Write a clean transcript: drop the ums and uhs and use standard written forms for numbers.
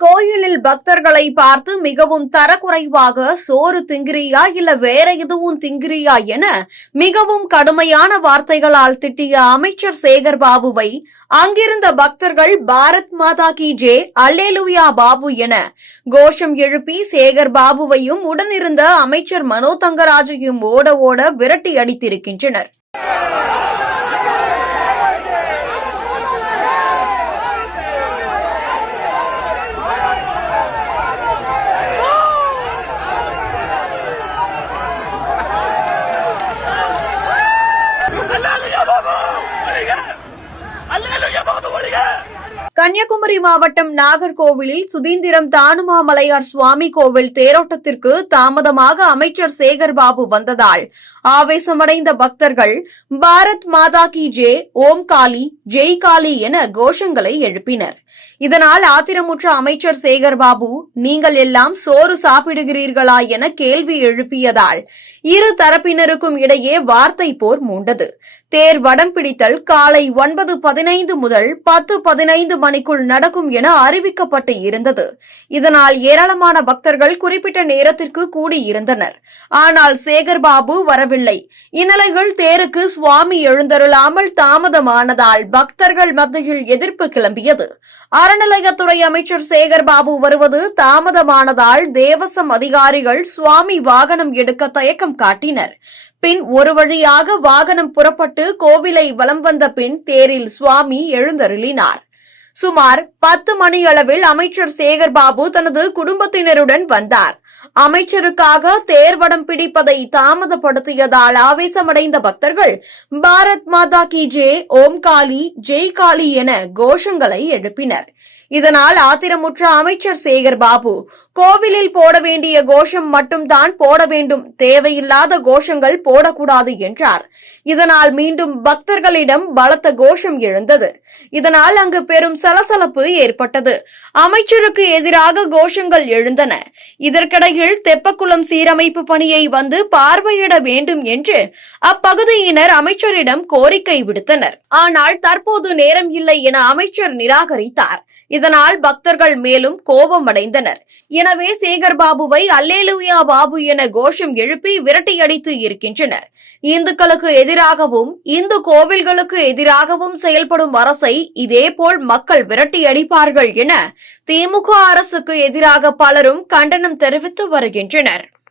கோயிலில் பக்தர்களை பார்த்து மிகவும் தரக்குறைவாக சோறு திங்கிரியா இல்ல வேற எதுவும் திங்கிரியா என மிகவும் கடுமையான வார்த்தைகளால் திட்டிய அமைச்சர் சேகர் பாபுவை அங்கிருந்த பக்தர்கள் பாரத் மாதா கி ஜே அல்லேலூயா பாபு என கோஷம் எழுப்பி சேகர் பாபுவையும் உடனிருந்த அமைச்சர் மனோ தங்கராஜையும் ஓட ஓட விரட்டி அடித்திருக்கின்றனர். கன்னியாகுமரி மாவட்டம் நாகர்கோவிலில் சுதீந்திரம் தானுமாமலையார் சுவாமி கோவில் தேரோட்டத்திற்கு தாமதமாக அமைச்சர் சேகர் பாபு வந்ததால் ஆவேசமடைந்த பக்தர்கள் பாரத் மாதா கி ஜே, ஓம் காளி, ஜெய் காளி என கோஷங்களை எழுப்பினர். இதனால் ஆத்திரமுற்ற அமைச்சர் சேகர் பாபு, நீங்கள் எல்லாம் சோறு சாப்பிடுகிறீர்களா என கேள்வி எழுப்பியதால் இரு தரப்பினருக்கும் இடையே வார்த்தை போர் மூண்டது. தேர் வடம் பிடித்தல் காலை 9:15 முதல் 10:15 மணிக்குள் நடக்கும் என அறிவிக்கப்பட்டு இருந்தது. இதனால் ஏராளமான பக்தர்கள் குறிப்பிட்ட நேரத்திற்கு கூடியிருந்தனர். ஆனால் சேகர் பாபு வரவில்லை. இந்நிலையில் தேருக்கு சுவாமி எழுந்தருளாமல் தாமதமானதால் பக்தர்கள் மத்தியில் எதிர்ப்பு கிளம்பியது. அறநிலையத்துறை அமைச்சர் சேகர் பாபு வருவது தாமதமானதால் தேவசம் அதிகாரிகள் சுவாமி வாகனம் எடுக்க தயக்கம் காட்டினர். பின் ஒரு வழியாக வாகனம் புறப்பட்டு கோவிலை வலம் வந்த பின் தேரில் சுவாமி எழுந்தருளினார். சுமார் 10 மணியளவில் அமைச்சர் சேகர் பாபு தனது குடும்பத்தினருடன் வந்தார். அமைச்சருக்காக தேர்வடம் பிடிப்பதை தாமதப்படுத்தியதால் ஆவேசமடைந்த பக்தர்கள் பாரத் மாதா கி ஜே, ஓம் காளி, ஜெய் காளி என கோஷங்களை எழுப்பினர். இதனால் ஆத்திரமுற்ற அமைச்சர் சேகர் பாபு, கோவிலில் போட வேண்டிய கோஷம் மட்டும்தான் போட வேண்டும், தேவையில்லாத கோஷங்கள் போடக்கூடாது என்றார். இதனால் மீண்டும் பக்தர்களிடம் பலத்த கோஷம் எழுந்தது. இதனால் அங்கு பெரும் சலசலப்பு ஏற்பட்டது. அமைச்சருக்கு எதிராக கோஷங்கள் எழுந்தன. இதற்கிடையில் தெப்பக்குளம் சீரமைப்பு பணியை வந்து பார்வையிட வேண்டும் என்று அப்பகுதியினர் அமைச்சரிடம் கோரிக்கை விடுத்தனர். ஆனால் தற்போது நேரம் இல்லை என அமைச்சர் நிராகரித்தார். இதனால் பக்தர்கள் மேலும் கோபமடைந்தனர். எனவே சேகர் பாபுவை அல்லேலூயா பாபு என கோஷம் எழுப்பி விரட்டியடித்து இருக்கின்றனர். இந்துக்களுக்கு எதிராகவும் இந்து கோவில்களுக்கு எதிராகவும் செயல்படும் அரசை இதேபோல் மக்கள் விரட்டியடிப்பார்கள் என திமுக அரசுக்கு எதிராக பலரும் கண்டனம் தெரிவித்து வருகின்றனர்.